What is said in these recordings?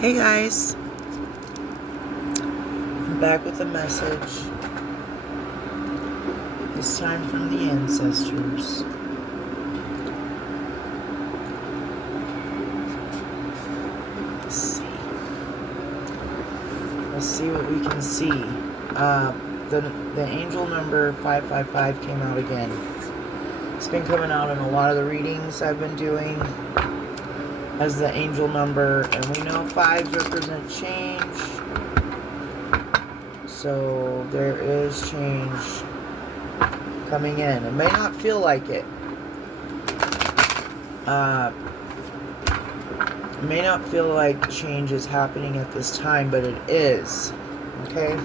Hey guys, I'm back with a message. This time from the ancestors. Let's see what we can see. The angel number 555 came out again. It's been coming out in a lot of the readings I've been doing as the angel number, and we know 5s represent change. So there is change coming in. It may not feel like it. It may not feel like change is happening at this time, but it is. Okay?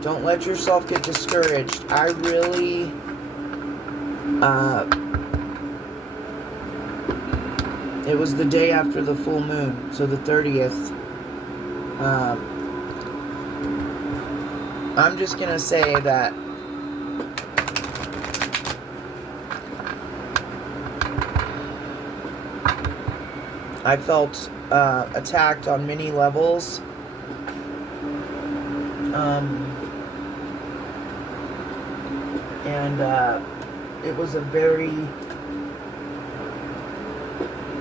Don't let yourself get discouraged. I really it was the day after the full moon, so the 30th. I'm just gonna say that I felt attacked on many levels. And it was a very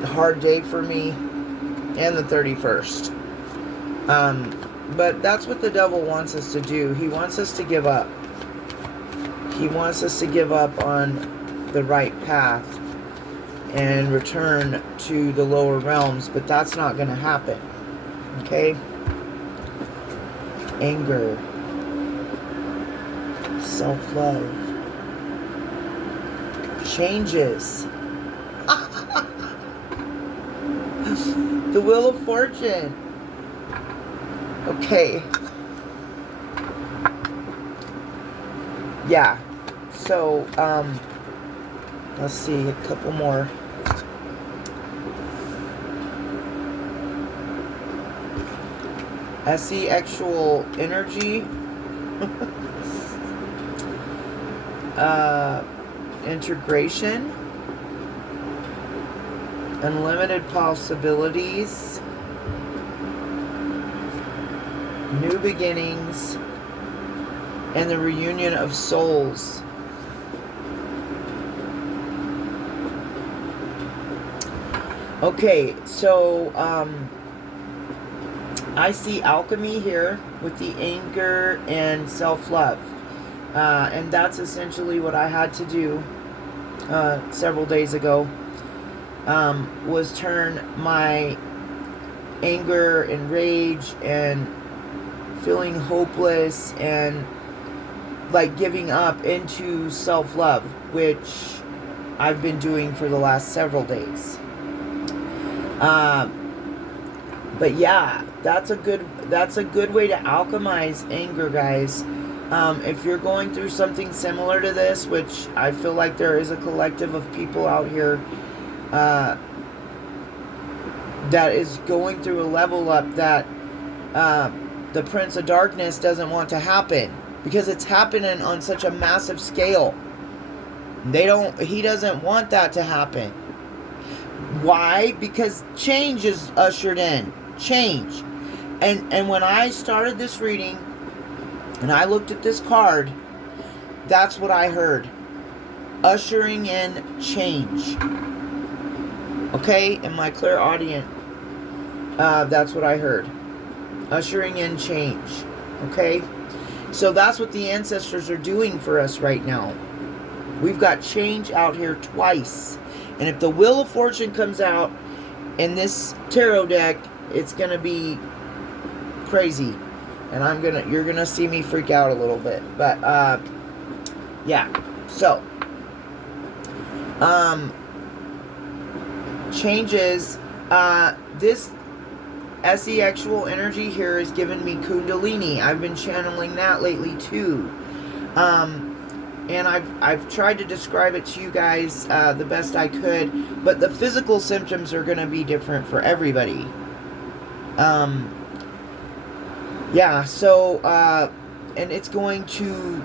hard day for me, and the 31st. But that's what the devil wants us to do. He wants us to give up. He wants us to give up on the right path and return to the lower realms, but that's not going to happen. Okay? Anger, self-love, changes. The Wheel of Fortune. Okay. Yeah. So, let's see, a couple more. I see actual energy. Integration. Unlimited possibilities. New beginnings. And the reunion of souls. Okay, so I see alchemy here with the anger and self-love. And that's essentially what I had to do several days ago. Was turn my anger and rage and feeling hopeless and like giving up into self-love, which I've been doing for the last several days. But yeah, that's a good way to alchemize anger, guys. If you're going through something similar to this, which I feel like there is a collective of people out here that is going through a level up that the Prince of Darkness doesn't want to happen, because it's happening on such a massive scale. He doesn't want that to happen. Why? Because change is ushered in. Change. And when I started this reading and I looked at this card, that's what I heard. Ushering in change. Okay? In my clairaudient, that's what I heard. Ushering in change. Okay? So that's what the ancestors are doing for us right now. We've got change out here twice. And if the Wheel of Fortune comes out in this tarot deck, it's going to be crazy. And you're going to see me freak out a little bit. But, yeah. So, changes. This SE actual energy here is giving me Kundalini. I've been channeling that lately too. And I've tried to describe it to you guys the best I could, but the physical symptoms are going to be different for everybody. Yeah, so, and it's going to,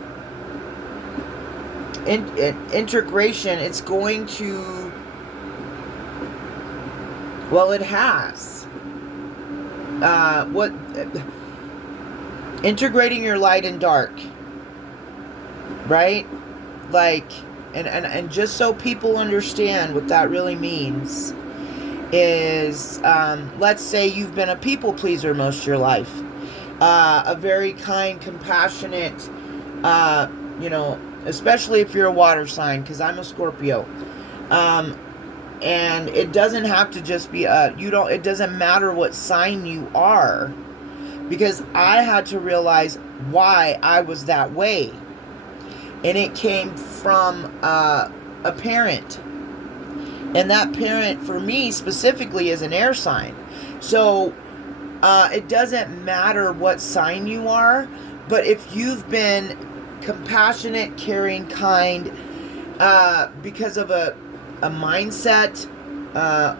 integration, it's going to, well, it has. what integrating your light and dark, right? Like, and just so people understand what that really means is, let's say you've been a people pleaser most of your life, a very kind, compassionate, especially if you're a water sign, because I'm a Scorpio. And it doesn't have to just be it doesn't matter what sign you are, because I had to realize why I was that way. And it came from a parent. And that parent, for me specifically, is an air sign. So it doesn't matter what sign you are, but if you've been compassionate, caring, kind, because of a mindset,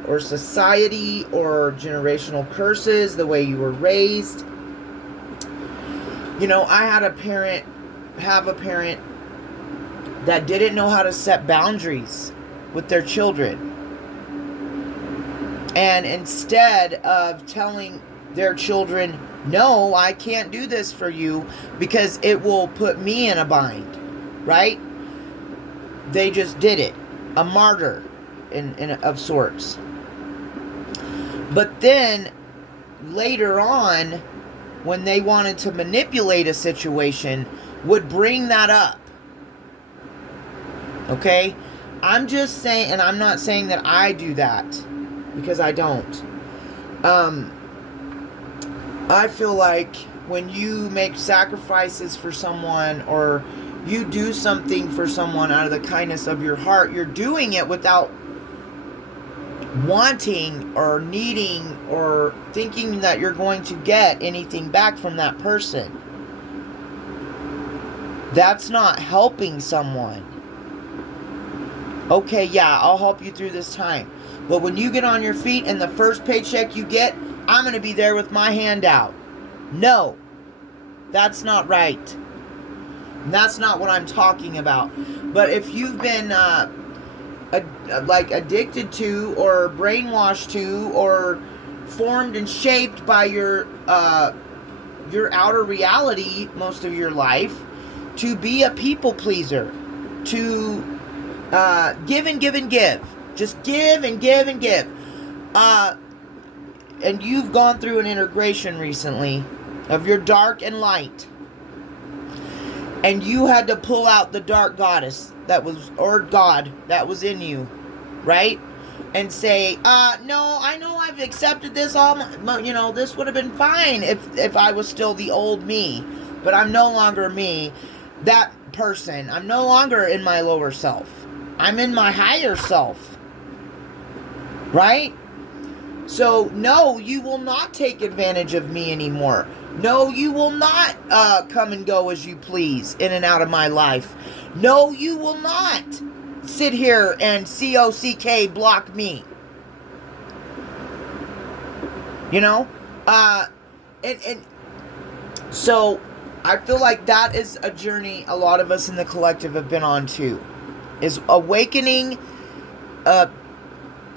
or society, or generational curses, the way you were raised. I have a parent that didn't know how to set boundaries with their children. And instead of telling their children, no, I can't do this for you because it will put me in a bind, right? They just did it. A martyr of sorts. But then later on, when they wanted to manipulate a situation, would bring that up. Okay? I'm just saying, and I'm not saying that I do that, because I don't. I feel like when you make sacrifices for someone, or you do something for someone out of the kindness of your heart, you're doing it without wanting or needing or thinking that you're going to get anything back from that person. That's not helping someone. Okay, yeah, I'll help you through this time. But when you get on your feet and the first paycheck you get, I'm going to be there with my hand out. No, that's not right. That's not what I'm talking about. But if you've been addicted to, or brainwashed to, or formed and shaped by your outer reality most of your life to be a people pleaser, to give and give and give, just give and give and give, and you've gone through an integration recently of your dark and light, and you had to pull out the dark goddess that was, or God that was in you, right? And say, no, I know I've accepted this all my, this would have been fine if I was still the old me, but I'm no longer me, that person. I'm no longer in my lower self. I'm in my higher self, right? So, no, you will not take advantage of me anymore. No, you will not come and go as you please in and out of my life. No, you will not sit here and COCK block me. And so I feel like that is a journey a lot of us in the collective have been on too. Is awakening, an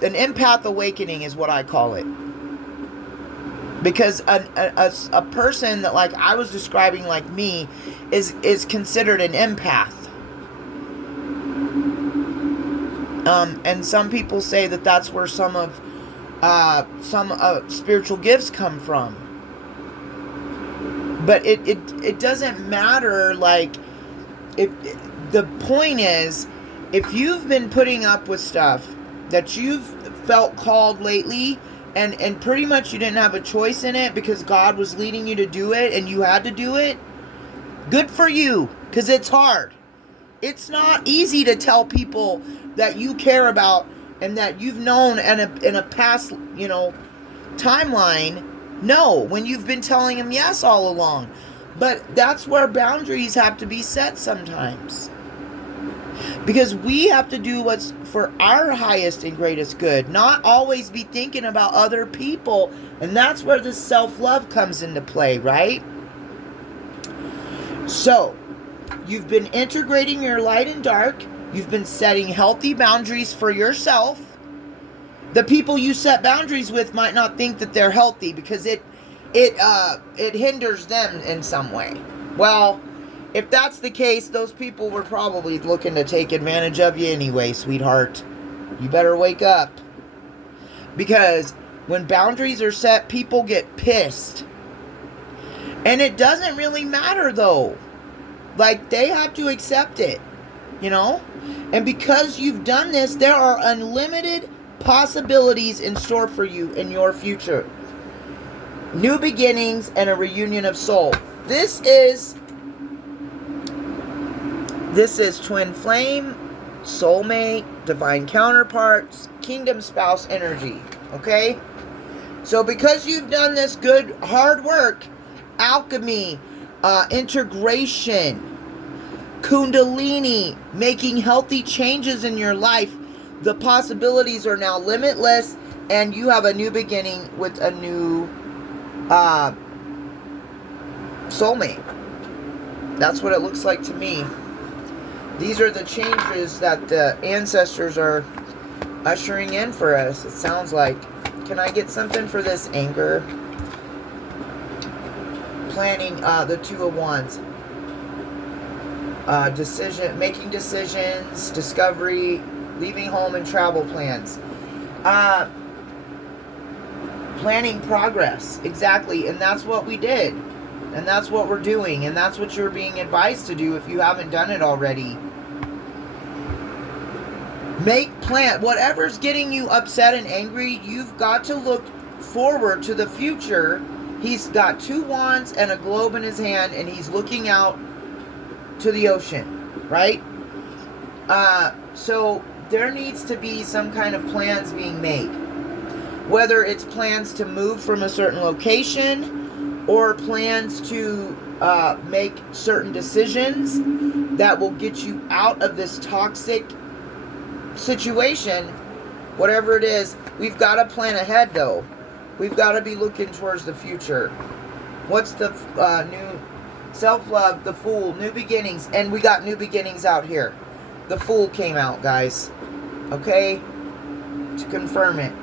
empath awakening is what I call it. Because a person that, like I was describing, like me, is considered an empath. And some people say that that's where some spiritual gifts come from. But it doesn't matter. Like, if the point is, if you've been putting up with stuff that you've felt called lately, and pretty much you didn't have a choice in it because God was leading you to do it and you had to do it, good for you, because it's hard. It's not easy to tell people that you care about and that you've known in a past, timeline, no, when you've been telling them yes all along. But that's where boundaries have to be set sometimes. Because we have to do what's for our highest and greatest good, not always be thinking about other people. And that's where the self-love comes into play, right? So, you've been integrating your light and dark. You've been setting healthy boundaries for yourself. The people you set boundaries with might not think that they're healthy, because it hinders them in some way. Well, if that's the case, those people were probably looking to take advantage of you anyway, sweetheart. You better wake up. Because when boundaries are set, people get pissed. And it doesn't really matter, though. Like, they have to accept it, you know? And because you've done this, there are unlimited possibilities in store for you in your future. New beginnings and a reunion of soul. This is twin flame, soulmate, divine counterparts, kingdom spouse energy. Okay? So because you've done this good, hard work, alchemy, integration, kundalini, making healthy changes in your life, the possibilities are now limitless, and you have a new beginning with a new soulmate. That's what it looks like to me. These are the changes that the ancestors are ushering in for us, it sounds like. Can I get something for this anger? Planning, the Two of Wands. Making decisions, discovery, leaving home, and travel plans. Planning progress, exactly, and that's what we did. And that's what we're doing, and that's what you're being advised to do if you haven't done it already. Make plan. Whatever's getting you upset and angry, you've got to look forward to the future. He's got 2 wands and a globe in his hand, and he's looking out to the ocean, right? So there needs to be some kind of plans being made. Whether it's plans to move from a certain location or plans to make certain decisions that will get you out of this toxic situation, whatever it is, we've got to plan ahead, though. We've got to be looking towards the future. What's the new self-love, the Fool, new beginnings, and we got new beginnings out here. The Fool came out, guys. Okay? To confirm it.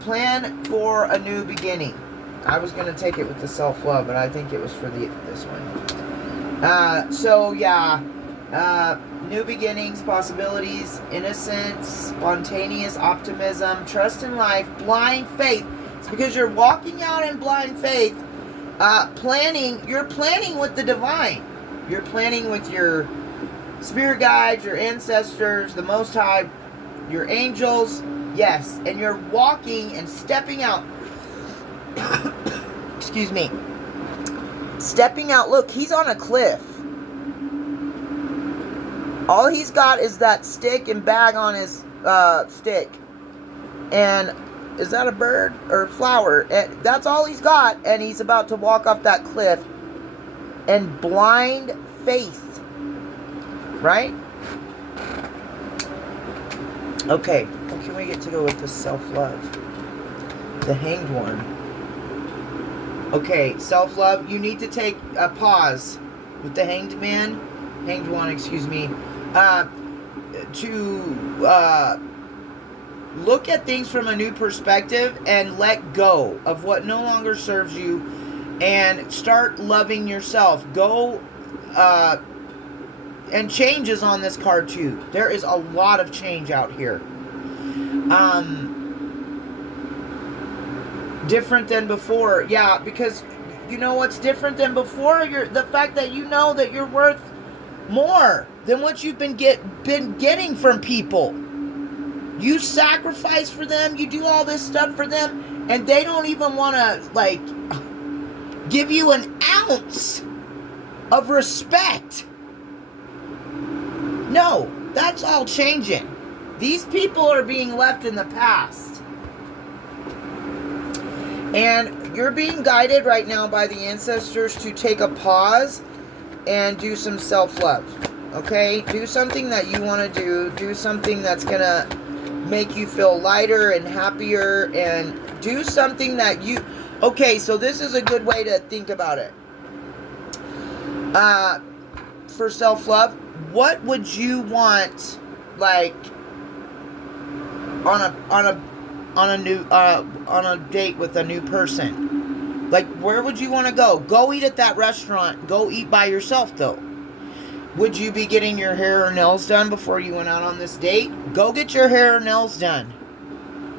Plan for a new beginning. I was going to take it with the self-love, but I think it was for this one. So, yeah. New beginnings, possibilities, innocence, spontaneous optimism, trust in life, blind faith. It's because you're walking out in blind faith, you're planning with the divine. You're planning with your spirit guides, your ancestors, the Most High, your angels, yes, and you're walking and stepping out. Excuse me. Stepping out. Look, he's on a cliff. All he's got is that stick and bag on his stick. And is that a bird or flower? And that's all he's got. And he's about to walk off that cliff. And blind faith. Right? Okay. What can we get to go with the self-love? The Hanged One. Okay. Self-love. You need to take a pause with the Hanged One, excuse me. To look at things from a new perspective and let go of what no longer serves you and start loving yourself. Go, and change is on this card too. There is a lot of change out here. Different than before. Yeah, because you know what's different than before? The fact that you know that you're worth more than what you've been getting from people. You sacrifice for them, you do all this stuff for them, and they don't even want to, like, give you an ounce of respect. No, that's all changing. These people are being left in the past. And you're being guided right now by the ancestors to take a pause and do some self-love, okay? Do something that you want to do. Do something that's going to make you feel lighter and happier. And do something that you... Okay, so this is a good way to think about it. For self-love, what would you want, like, on a date with a new person? Like, where would you want to go? Go eat at that restaurant. Go eat by yourself, though. Would you be getting your hair or nails done before you went out on this date? Go get your hair or nails done.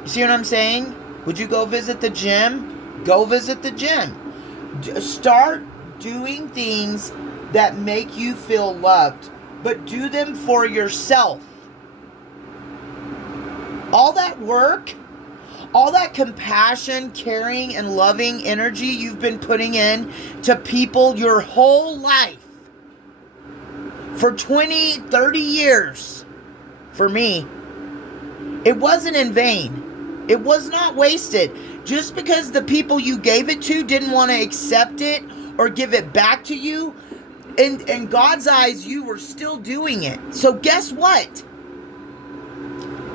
You see what I'm saying? Would you go visit the gym? Go visit the gym. Start doing things that make you feel loved, but do them for yourself. All that work, all that compassion, caring, and loving energy you've been putting in to people your whole life, for 20, 30 years, for me, it wasn't in vain. It was not wasted. Just because the people you gave it to didn't want to accept it or give it back to you, in God's eyes, you were still doing it. So guess what?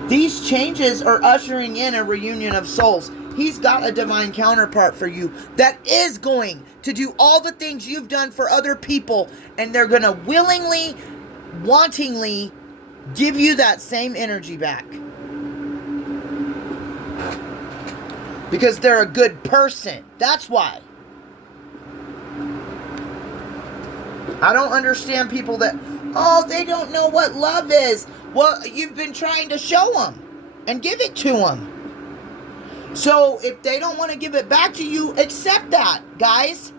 These changes are ushering in a reunion of souls. He's got a divine counterpart for you that is going to do all the things you've done for other people, and they're going to willingly, wantingly give you that same energy back. Because they're a good person. That's why. I don't understand people that, they don't know what love is. Well, you've been trying to show them and give it to them. So if they don't want to give it back to you, accept that, guys.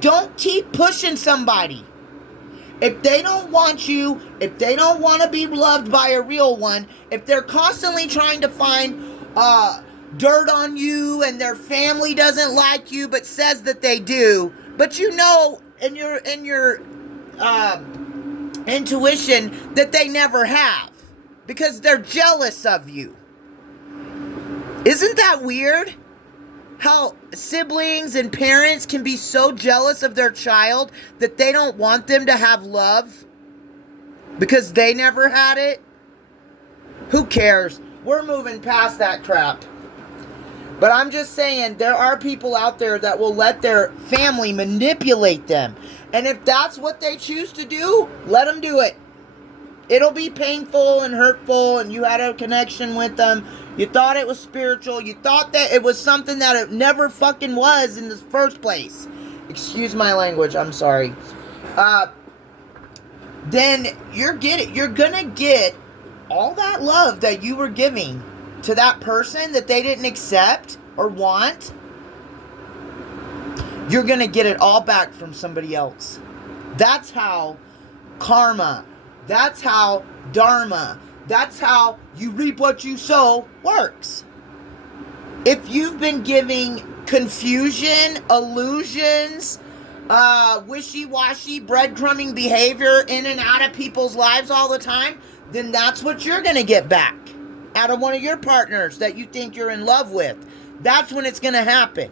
Don't keep pushing somebody. If they don't want you, if they don't want to be loved by a real one, if they're constantly trying to find dirt on you and their family doesn't like you but says that they do, but you know in your intuition that they never have because they're jealous of you. Isn't that weird? How siblings and parents can be so jealous of their child that they don't want them to have love because they never had it? Who cares? We're moving past that crap. But I'm just saying, there are people out there that will let their family manipulate them. And if that's what they choose to do, let them do it. It'll be painful and hurtful, and you had a connection with them. You thought it was spiritual. You thought that it was something that it never fucking was in the first place. Excuse my language. I'm sorry. Then you're gonna get all that love that you were giving to that person that they didn't accept or want. You're gonna get it all back from somebody else. That's how karma, that's how dharma, that's how you reap what you sow works. If you've been giving confusion, illusions, wishy-washy, breadcrumbing behavior in and out of people's lives all the time, then that's what you're going to get back out of one of your partners that you think you're in love with. That's when it's going to happen.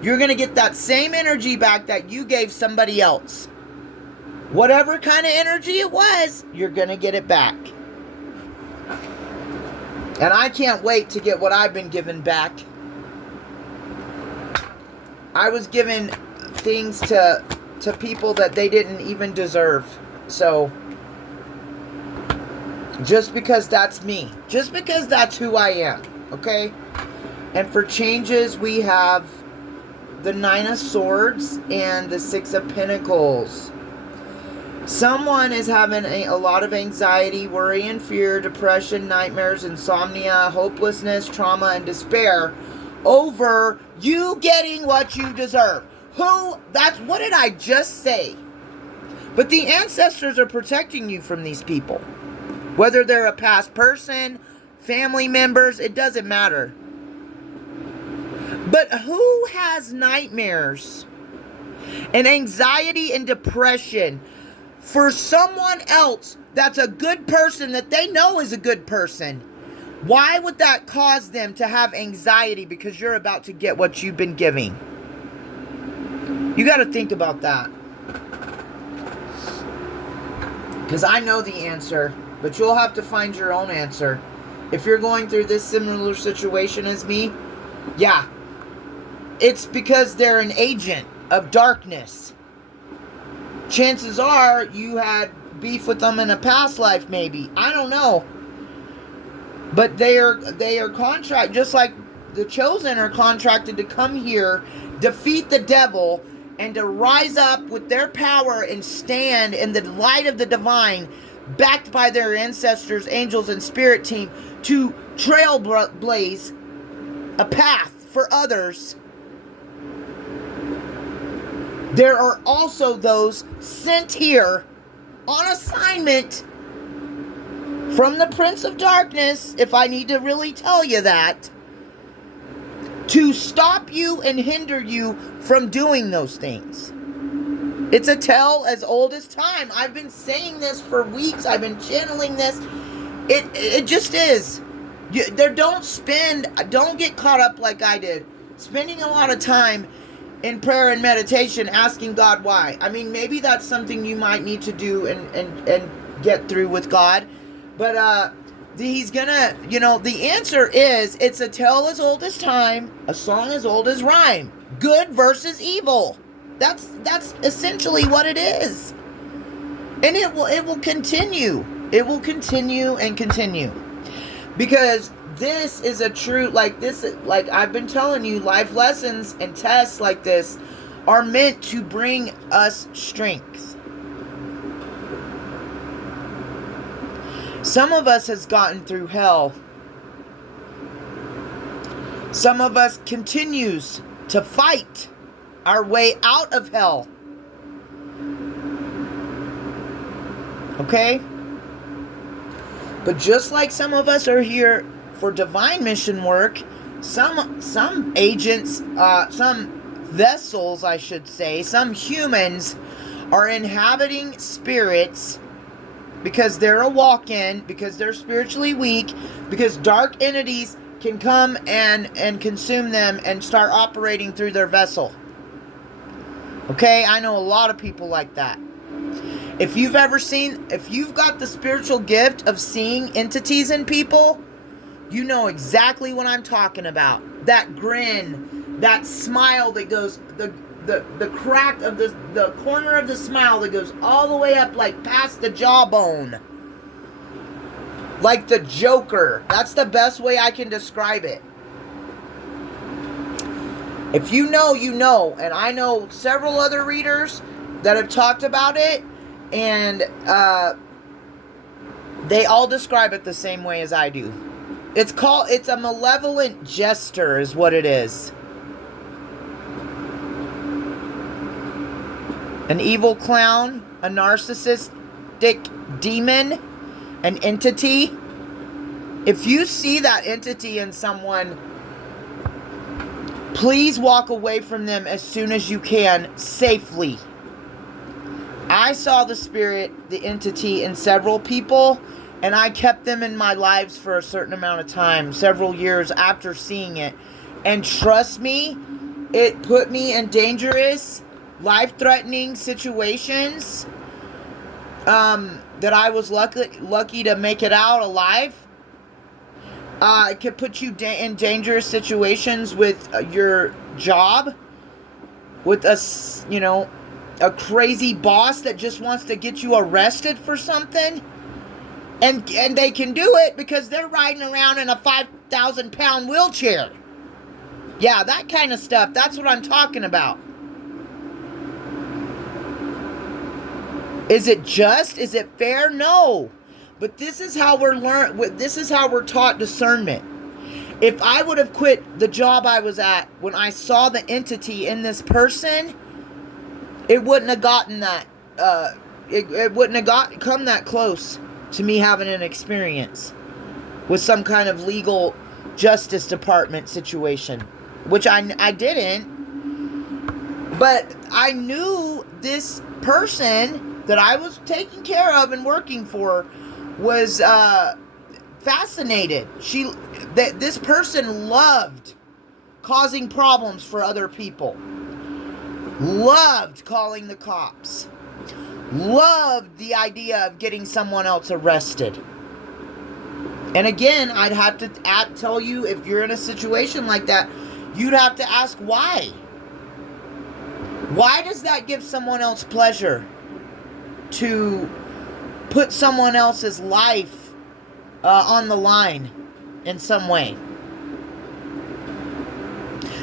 You're going to get that same energy back that you gave somebody else. Whatever kind of energy it was, you're going to get it back. And I can't wait to get what I've been given back. I was given things to people that they didn't even deserve. So, just because that's me. Just because that's who I am. Okay? And for changes, we have the Nine of Swords and the Six of Pentacles. Someone is having a lot of anxiety, worry and fear, depression, nightmares, insomnia, hopelessness, trauma, and despair over you getting what you deserve. What did I just say? But the ancestors are protecting you from these people. Whether they're a past person, family members, it doesn't matter. But who has nightmares and anxiety and depression for someone else that's a good person that they know is a good person? Why would that cause them to have anxiety because you're about to get what you've been giving? You got to think about that. Because I know the answer, but you'll have to find your own answer. If you're going through this similar situation as me, yeah, it's because they're an agent of darkness. Chances are you had beef with them in a past life, maybe. I don't know. But they are contract, just like the chosen are contracted to come here, defeat the devil, and to rise up with their power and stand in the light of the divine, backed by their ancestors, angels, and spirit team, to trailblaze a path for others. There are also those sent here on assignment from the Prince of Darkness, if I need to really tell you that, to stop you and hinder you from doing those things. It's a tale as old as time. I've been saying this for weeks. I've been channeling this. It just is. Don't get caught up like I did, spending a lot of time in prayer and meditation asking God why. I mean, maybe that's something you might need to do and get through with God. But he's gonna, the answer is, it's a tale as old as time, a song as old as rhyme. Good versus evil. That's essentially what it is. And it will continue. It will continue and continue. Because this is a true, like I've been telling you, life lessons and tests like this are meant to bring us strength. Some of us has gotten through hell. Some of us continues to fight our way out of hell. Okay? But just like some of us are here for divine mission work, some agents, some vessels, I should say, some humans are inhabiting spirits because they're a walk-in, because they're spiritually weak, because dark entities can come and consume them and start operating through their vessel. Okay, I know a lot of people like that. If you've got the spiritual gift of seeing entities in people, you know exactly what I'm talking about. That grin, that smile that goes, the crack of the corner of the smile that goes all the way up, like past the jawbone. Like the Joker. That's the best way I can describe it. If you know, you know. And I know several other readers that have talked about it, and they all describe it the same way as I do. It's a malevolent jester is what it is. An evil clown, a narcissistic demon, an entity. If you see that entity in someone, please walk away from them as soon as you can, safely. I saw the spirit, the entity, in several people, and I kept them in my lives for a certain amount of time, several years after seeing it. And trust me, it put me in dangerous, life-threatening situations that I was lucky to make it out alive. It could put you in dangerous situations with your job, with a crazy boss that just wants to get you arrested for something. And they can do it because they're riding around in a 5,000-pound wheelchair. Yeah, that kind of stuff. That's what I'm talking about. Is it just? Is it fair? No. But this is how this is how we're taught discernment. If I would have quit the job I was at when I saw the entity in this person, it wouldn't have gotten that. It wouldn't have come that close to me having an experience with some kind of legal justice department situation, which I didn't. But I knew this person that I was taking care of and working for was fascinated. This person loved causing problems for other people. Loved calling the cops. Loved the idea of getting someone else arrested. And again, I'd have to tell you, if you're in a situation like that, you'd have to ask why. Why does that give someone else pleasure? To put someone else's life on the line in some way.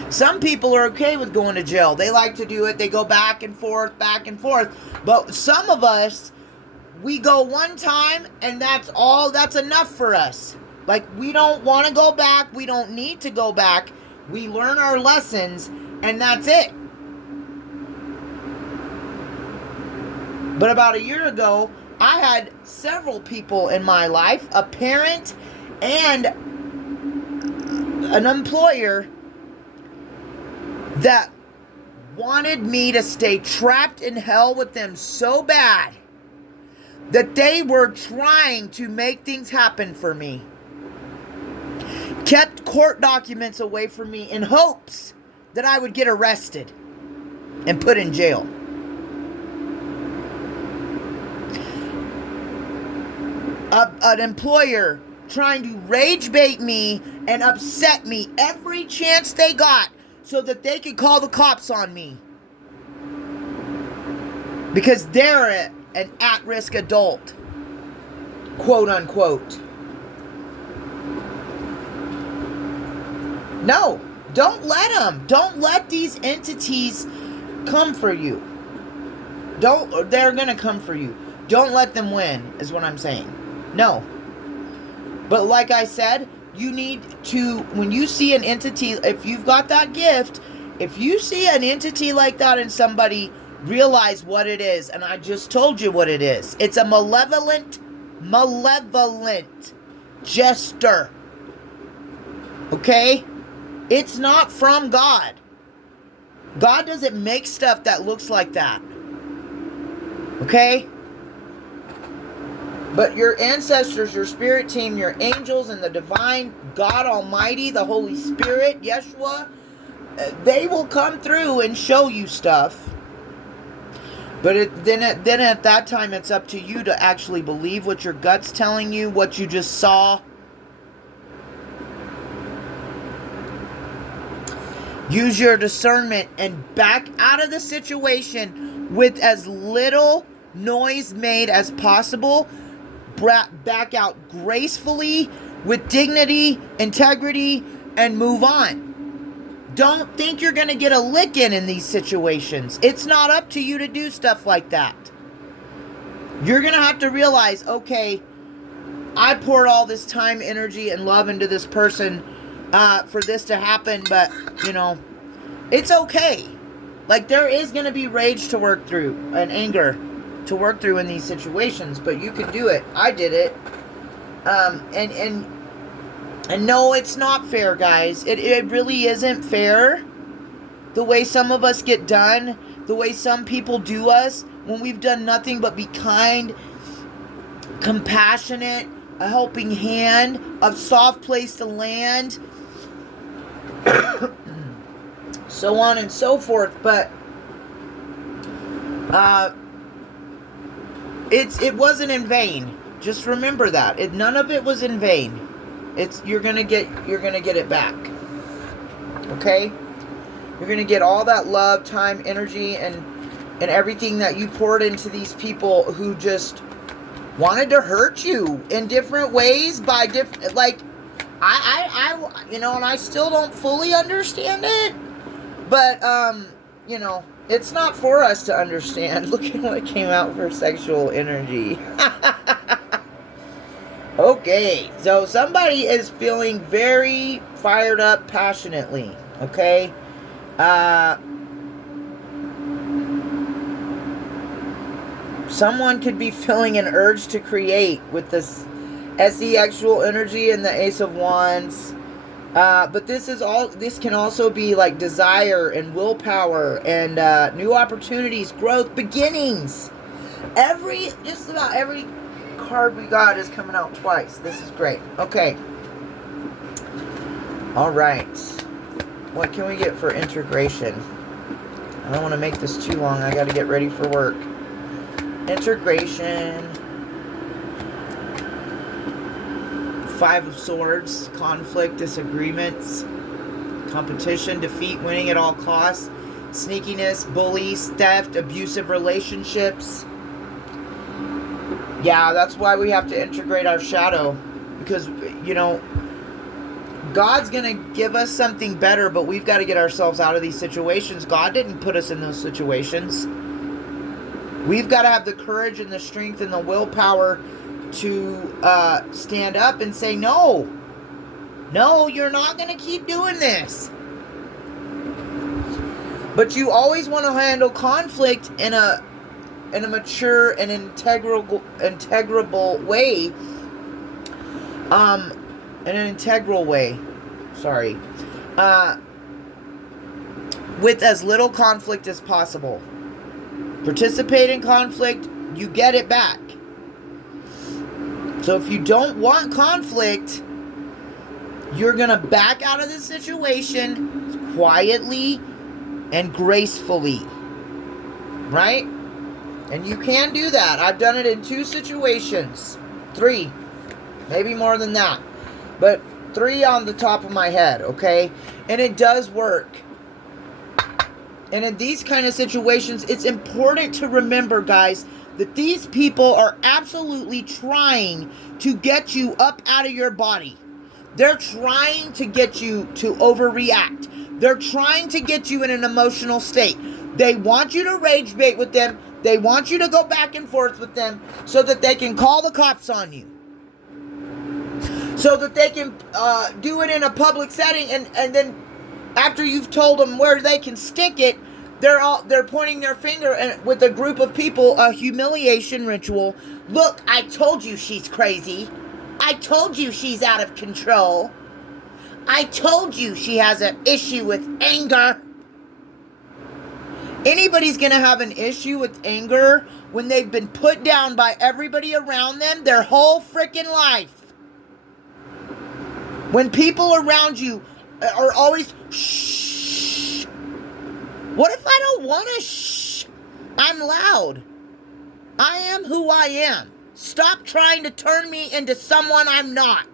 Some people are okay with going to jail. They like to do it. They go back and forth, back and forth. But some of us, we go one time and that's all, that's enough for us. Like, we don't want to go back. We don't need to go back. We learn our lessons and that's it. But about a year ago, I had several people in my life, a parent and an employer, that wanted me to stay trapped in hell with them so bad that they were trying to make things happen for me. Kept court documents away from me in hopes that I would get arrested and put in jail. An employer trying to rage bait me and upset me every chance they got so that they could call the cops on me. Because they're an at-risk adult. Quote unquote. No, don't let them. Don't let these entities come for you. They're going to come for you. Don't let them win, is what I'm saying. No. But like I said, you need to, when you see an entity, if you've got that gift, if you see an entity like that in somebody, realize what it is. And I just told you what it is. It's a malevolent jester. Okay? It's not from God. God doesn't make stuff that looks like that. Okay? But your ancestors, your spirit team, your angels, and the divine God Almighty, the Holy Spirit, Yeshua, they will come through and show you stuff. But then at that time, it's up to you to actually believe what your gut's telling you, what you just saw. Use your discernment and back out of the situation with as little noise made as possible. Back out gracefully, with dignity, integrity, and move on. Don't think you're going to get a lick in these situations. It's not up to you to do stuff like that. You're going to have to realize, okay, I poured all this time, energy, and love into this person for this to happen, but, you know, it's okay. Like, there is going to be rage to work through and anger to work through in these situations, but you can do it. I did it. And no, it's not fair, guys. It really isn't fair. The way some of us get done, the way some people do us, when we've done nothing but be kind, compassionate, a helping hand, a soft place to land, so on and so forth. But it wasn't in vain. Just remember that. None of it was in vain. You're gonna get it back. Okay? You're gonna get all that love, time, energy, and everything that you poured into these people who just wanted to hurt you in different ways by different, like, I you know, and I still don't fully understand it, but you know, it's not for us to understand. Look at what came out for sexual energy. Okay, so somebody is feeling very fired up passionately, okay? Someone could be feeling an urge to create with this SE-actual energy and the Ace of Wands. But this can also be like desire and willpower and new opportunities, growth, beginnings. Just about every card we got is coming out twice. This is great. Okay. All right. What can we get for integration? I don't want to make this too long. I got to get ready for work. Integration. 5 of Swords. Conflict, disagreements, competition, defeat, winning at all costs, sneakiness, bullies, theft, abusive relationships. Yeah, that's why we have to integrate our shadow. Because, you know, God's going to give us something better, but we've got to get ourselves out of these situations. God didn't put us in those situations. We've got to have the courage and the strength and the willpower to stand up and say, no, you're not going to keep doing this. But you always want to handle conflict in a mature and integrable way. In an integral way. Sorry. With as little conflict as possible. Participate in conflict, you get it back. So if you don't want conflict, you're going to back out of the situation quietly and gracefully. Right? And you can do that. I've done it in 2 situations. 3. Maybe more than that. But 3 on the top of my head, okay? And it does work. And in these kind of situations, it's important to remember, guys, that these people are absolutely trying to get you up out of your body. They're trying to get you to overreact. They're trying to get you in an emotional state. They want you to rage bait with them. They want you to go back and forth with them so that they can call the cops on you. So that they can do it in a public setting, and then after you've told them where they can stick it, they're pointing their finger and with a group of people, a humiliation ritual. Look, I told you she's crazy. I told you she's out of control. I told you she has an issue with anger. Anybody's going to have an issue with anger when they've been put down by everybody around them their whole freaking life. When people around you are always, shh. What if I don't want to shh? I'm loud. I am who I am. Stop trying to turn me into someone I'm not.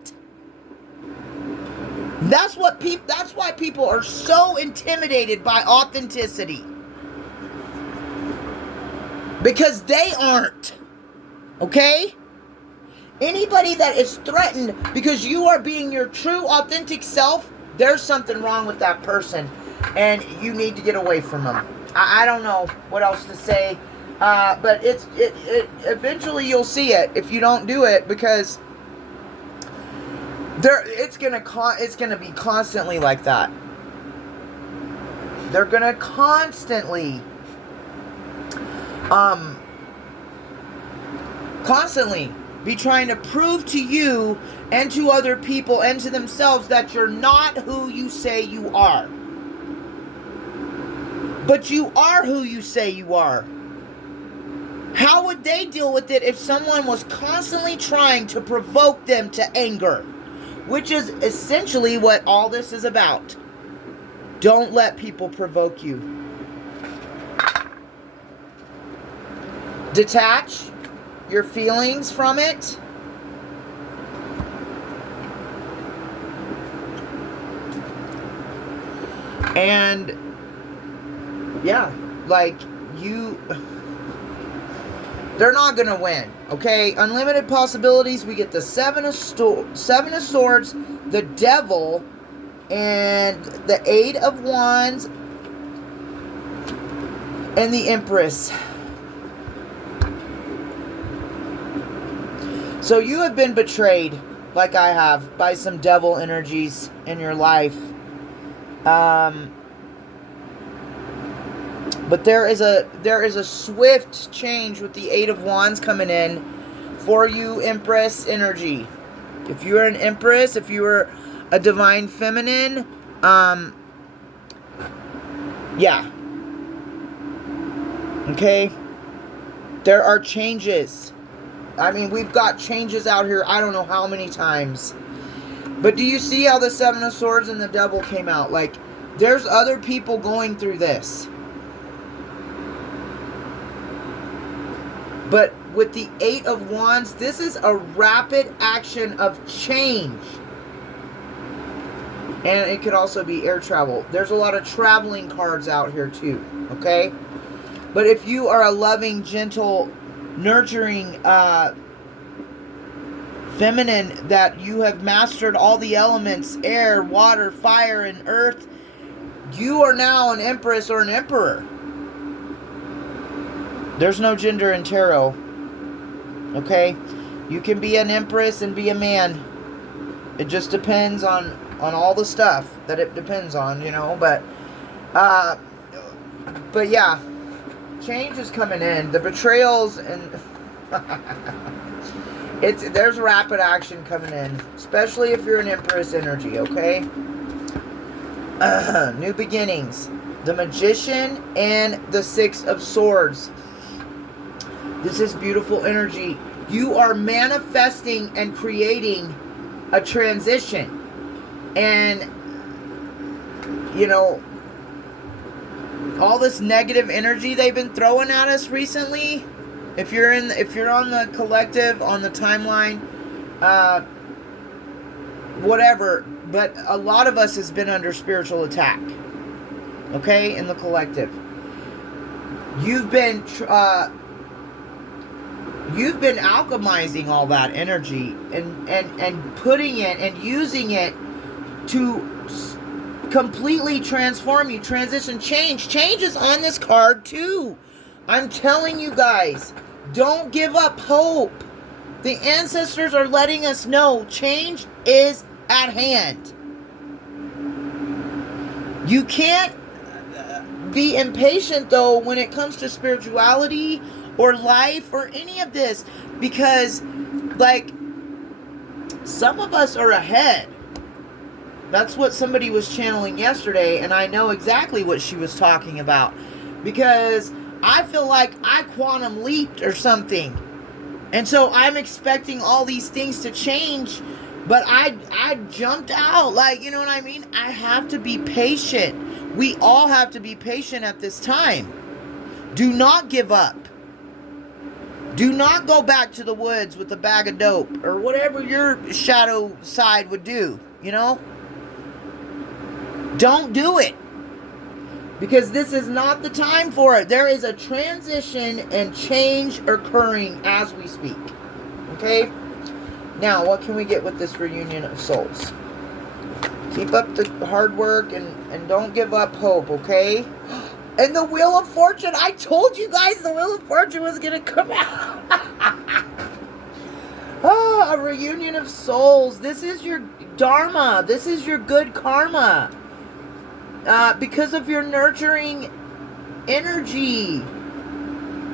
That's why people are so intimidated by authenticity. Because they aren't. Okay? Anybody that is threatened because you are being your true, authentic self, there's something wrong with that person. And you need to get away from them. I don't know what else to say. But it eventually you'll see it if you don't do it, because it's gonna be constantly like that. They're gonna constantly be trying to prove to you and to other people and to themselves that you're not who you say you are. But you are who you say you are. How would they deal with it if someone was constantly trying to provoke them to anger? Which is essentially what all this is about. Don't let people provoke you. Detach your feelings from it. And yeah, they're not gonna win. Okay, unlimited possibilities. We get the Seven of Swords, the Devil, and the Eight of Wands, and the Empress. So you have been betrayed, like I have, by some devil energies in your life. But there is a swift change with the Eight of Wands coming in for you, Empress energy. If you're an Empress, if you are a divine feminine, yeah. Okay? There are changes. I mean, we've got changes out here, I don't know how many times. But do you see how the Seven of Swords and the Devil came out? Like, there's other people going through this. But with the Eight of Wands, this is a rapid action of change. And it could also be air travel. There's a lot of traveling cards out here too, okay? But if you are a loving, gentle, nurturing feminine, that you have mastered all the elements, air, water, fire, and earth, you are now an empress or an emperor. There's no gender in tarot. Okay? You can be an empress and be a man. It just depends on all the stuff that it depends on, you know, but yeah, change is coming in. The betrayals and there's rapid action coming in, especially if you're an Empress energy, okay? New beginnings. The Magician and the Six of Swords. This is beautiful energy. You are manifesting and creating a transition. And, you know, all this negative energy they've been throwing at us recently, if you're on the collective, on the timeline, whatever, but a lot of us has been under spiritual attack, okay, in the collective. You've been alchemizing all that energy and putting it and using it to completely transform you, transition, change. Change is on this card too. I'm telling you guys, don't give up hope. The ancestors are letting us know change is at hand. You can't be impatient though when it comes to spirituality or life or any of this, because like some of us are ahead. That's what somebody was channeling yesterday, and I know exactly what she was talking about, because I feel like I quantum leaped or something, and so I'm expecting all these things to change, but I jumped out, like, you know what I mean? I have to be patient. We all have to be patient at this time. Do not give up. Do not go back to the woods with a bag of dope or whatever your shadow side would do, you know? Don't do it, because this is not the time for it. There is a transition and change occurring as we speak. Okay? Now, what can we get with this reunion of souls? Keep up the hard work and don't give up hope, okay? And the Wheel of Fortune. I told you guys the Wheel of Fortune was going to come out. A reunion of souls. This is your dharma. This is your good karma. Because of your nurturing energy.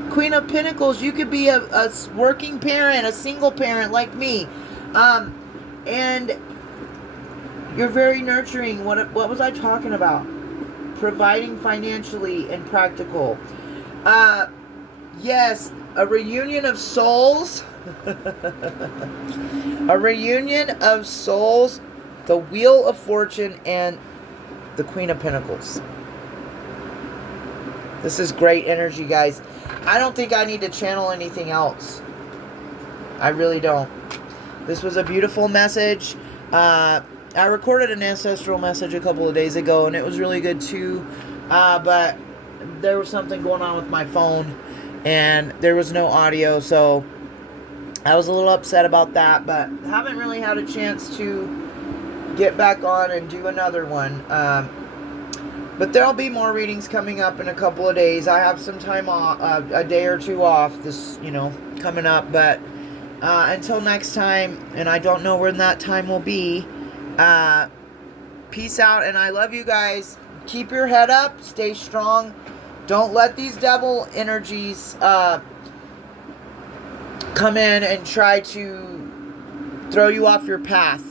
Queen of Pentacles, you could be a working parent, a single parent like me. And you're very nurturing. What was I talking about? Providing financially and practical. Yes, a reunion of souls. A reunion of souls. The Wheel of Fortune and the Queen of Pentacles. This is great energy, guys. I don't think I need to channel anything else. I really don't. This was a beautiful message. I recorded an ancestral message a couple of days ago, and it was really good too. But there was something going on with my phone, and there was no audio, so I was a little upset about that. But haven't really had a chance to get back on and do another one. But there'll be more readings coming up in a couple of days. I have some time off, a day or two off this, coming up. But until next time, and I don't know when that time will be, peace out, and I love you guys. Keep your head up, stay strong. Don't let these devil energies come in and try to throw you off your path.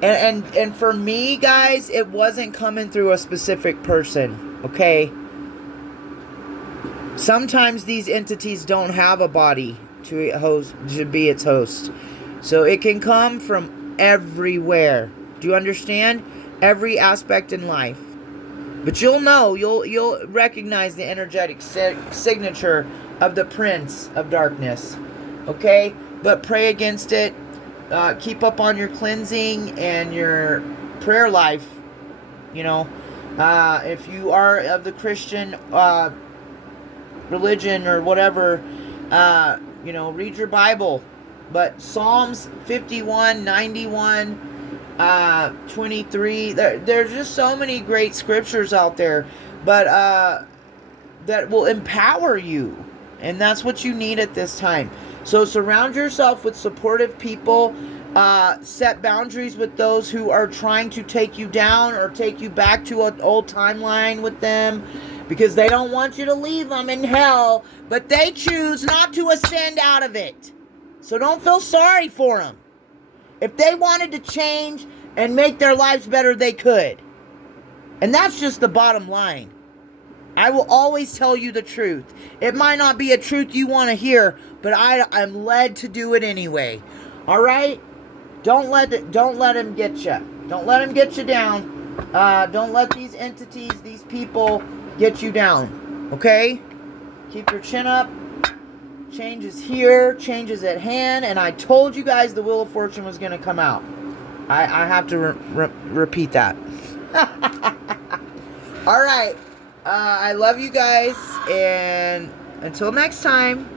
And for me, guys, it wasn't coming through a specific person, okay? Sometimes these entities don't have a body to be its host. So it can come from everywhere. Do you understand? Every aspect in life. But you'll know, you'll recognize the energetic signature of the Prince of Darkness. Okay? But pray against it. Keep up on your cleansing and your prayer life. If you are of the Christian religion or whatever, read your Bible. But Psalms 51, 91, 23, there's just so many great scriptures out there. But that will empower you. And that's what you need at this time. So surround yourself with supportive people. Set boundaries with those who are trying to take you down or take you back to an old timeline with them, because they don't want you to leave them in hell, but they choose not to ascend out of it. So don't feel sorry for them. If they wanted to change and make their lives better, they could. And that's just the bottom line. I will always tell you the truth. It might not be a truth you want to hear, but I'm led to do it anyway. All right? Don't let him get you. Don't let him get you down. Don't let these entities, these people, get you down. Okay? Keep your chin up. Change is here. Change is at hand. And I told you guys the Wheel of Fortune was going to come out. I have to repeat that. All right. I love you guys. And until next time.